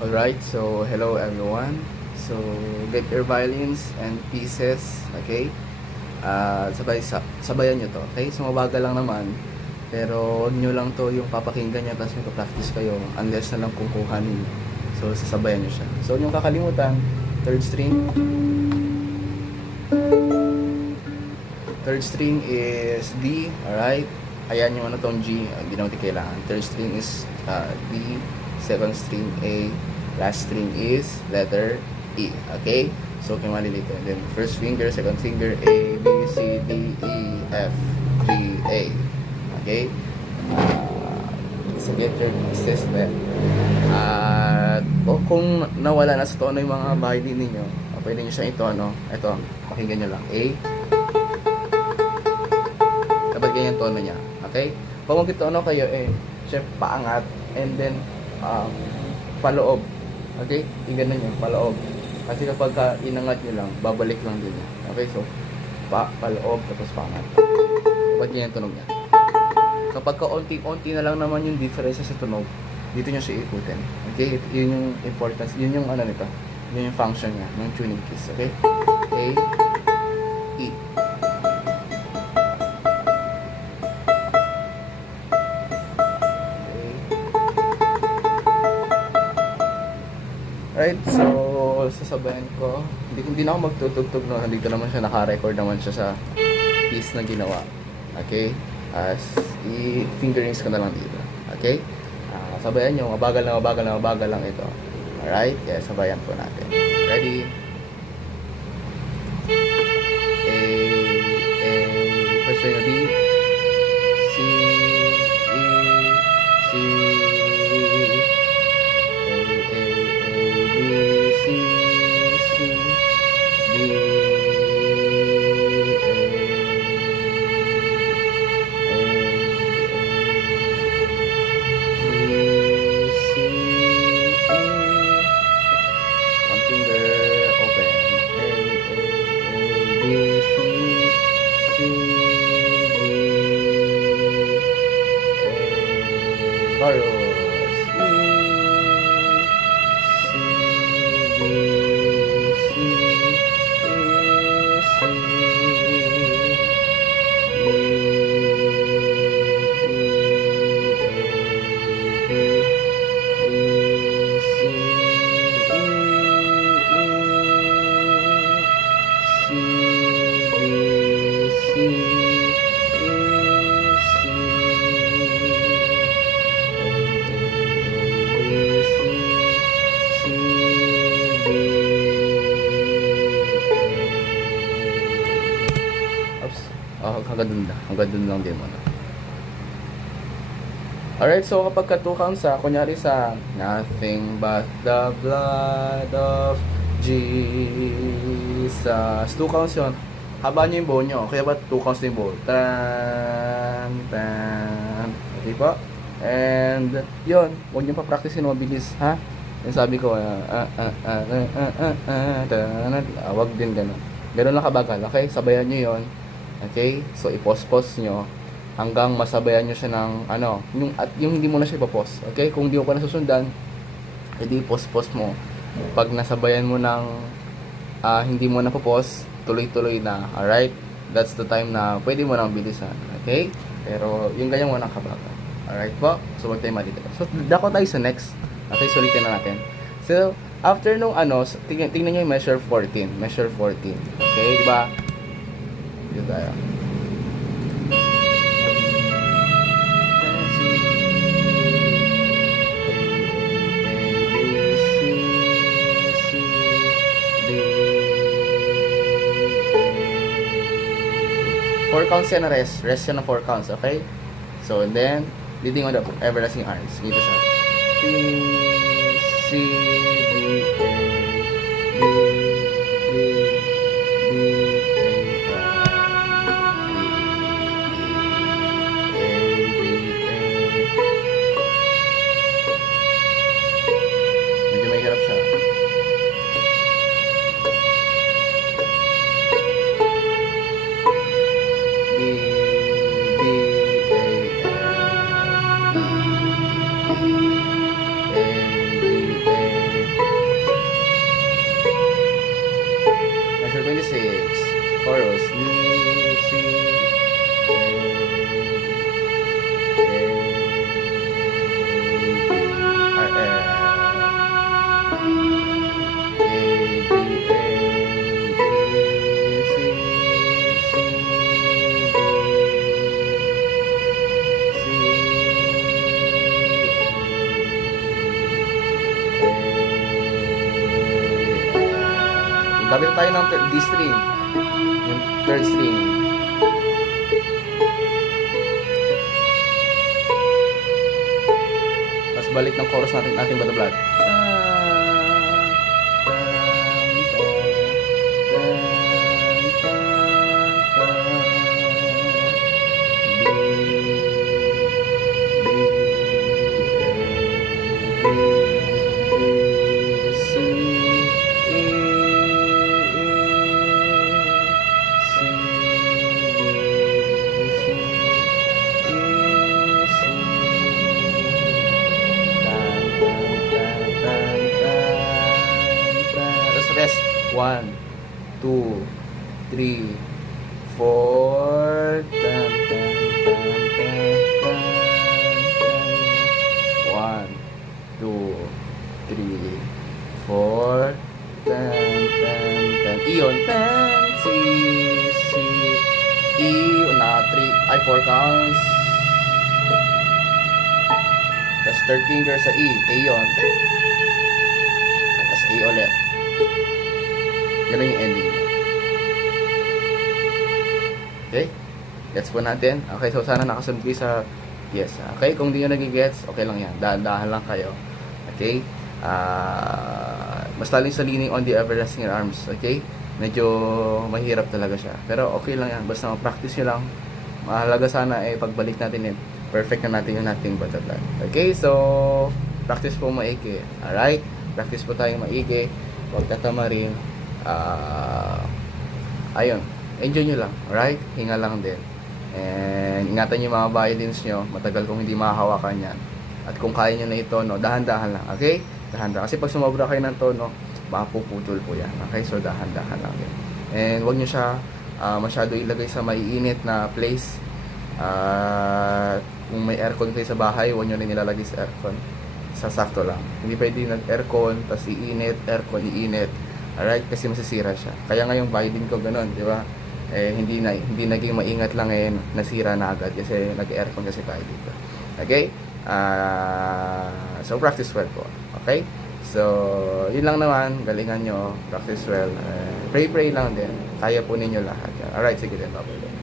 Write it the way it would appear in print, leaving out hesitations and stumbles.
Alright, so hello everyone. So get your violins and pieces, okay? Sabayan nyo to, okay? So mabagal lang naman, pero huwag nyo lang to yung papakinggan nyo tapos magpa-practice kayo unless na lang kukuha ninyo. So sasabayan nyo siya. So huwag nyo kakalimutan, third string. Third string is D, alright? Ayan yung ano tong G, hindi naman kailangan. Third string is D, second string A, last string is letter E, okay? So, kung malilito. And then, first finger, second finger, A, B, C, D, E, F, G, A. Okay? So, get your pieces then. At, kung nawala na sa tono yung mga violin ninyo, pwede nyo siya itono. Ito, pakinggan nyo lang. A, dapat ganyan tono niya. Okay? Pag magkitono kayo, chef, paangat, and then, paloob. Okay? Tingnan nyo, paloob. Kasi kapag inangat nyo lang, babalik lang din. Okay? So, paloob, tapos paangat. Dapat ganyan tunog niya. Kapag kaunti-unti na lang naman yung difference sa tunog, dito nyo siya ikutin. Okay? Yun yung importance, yun yung ano nito. Yun yung function niya, yung tuning keys. Okay? A, E. Right, so sasabayan ko. Hindi na ako magtutugtog, no. Nandito naman siya, naka-record naman siya sa piece na ginawa. Okay? As i-fingerings ko na lang dito. Okay? Sabayan nyo, mabagal lang ito. Alright? Kaya sabayan po natin. Ready? A, first string na B, C, E, C, hanggang dun lang din mo na. Alright, so kapag ka 2 counts kunyari sa nothing but the blood of Jesus, 2 counts yun, haba nyo yung bow nyo, kaya ba 2 counts na yung bow, tan, tan, okay po? And yun, huwag nyo pa-practicein mabilis, ha? Yung sabi ko, wag din ganun lang kabagal, okay? Sabayan nyo yun. Okay? So, i-pause nyo hanggang masabayan nyo siya ng yung hindi mo na siya ipapost. Okay? Kung hindi mo pa nasusundan, edi pause mo. Pag nasabayan mo ng hindi mo na post, tuloy-tuloy na. Alright? That's the time na pwede mo nang bilisan. Okay? Pero, yung ganyan mo nang kabagal. Alright po? So, wag tayo malito. So, dako tayo sa next. Okay? Sulitin na natin. So, after nung tingnan nyo yung measure 14. Measure 14. Okay? Diba? Dito tayo. Four counts yan na rest. Rest yan na 4 counts, okay? So, and then, leading on the everlasting arms. Dito siya. D, C, D, A, D, Kapit tayo ng D string. Yung third string. Tapos balik ng chorus natin, ating batablad. Rest 1, 2, 3, 4 1, 2, 3, 4 iyon C, C, E na 3, ay 4 counts. Tapos third finger sa E, A yun. Tapos A ulit. Ganun yung ending. Okay? Gets po natin. Okay, so sana nakasunod kayo sa yes. Okay, kung di nyo nagigets, okay lang yan. Dahan-dahan lang kayo. Okay? Basta lang sa leaning on the everlasting arms. Okay? Medyo mahirap talaga siya. Pero okay lang yan. Basta mag-practice nyo lang. Mahalaga sana pagbalik natin perfect na natin yung nating batablad. Okay? So, practice po maigi. Alright? Practice po tayong maigi. Huwag tatamarin. Ayun, enjoy nyo lang, alright? Hinga lang din. And ingatan yung mga violins nyo, matagal kong hindi makahawakan yan. At kung kaya nyo na itono, dahan-dahan lang, okay? Dahan-dahan. Kasi pag sumobra kayo ng tono, baka puputol po yan, okay? So dahan-dahan lang din. And huwag nyo siya masyado ilagay sa maiinit na place. Kung may aircon kayo sa bahay, huwag nyo rin nilalagay sa aircon. Sasakto lang. Hindi pwede nag-aircon, tapos iinit, aircon, iinit. Alright, kasi masisira siya. Kaya nga yung violin ko ganun, di ba? Hindi naging maingat lang nasira na agad kasi nag-aircon kasi tayo dito. Okay? So practice well po. Okay? So, yun lang naman, galingan nyo, practice well. Pray lang din. Kaya po ninyo lahat. Alright, sige din, bye-bye.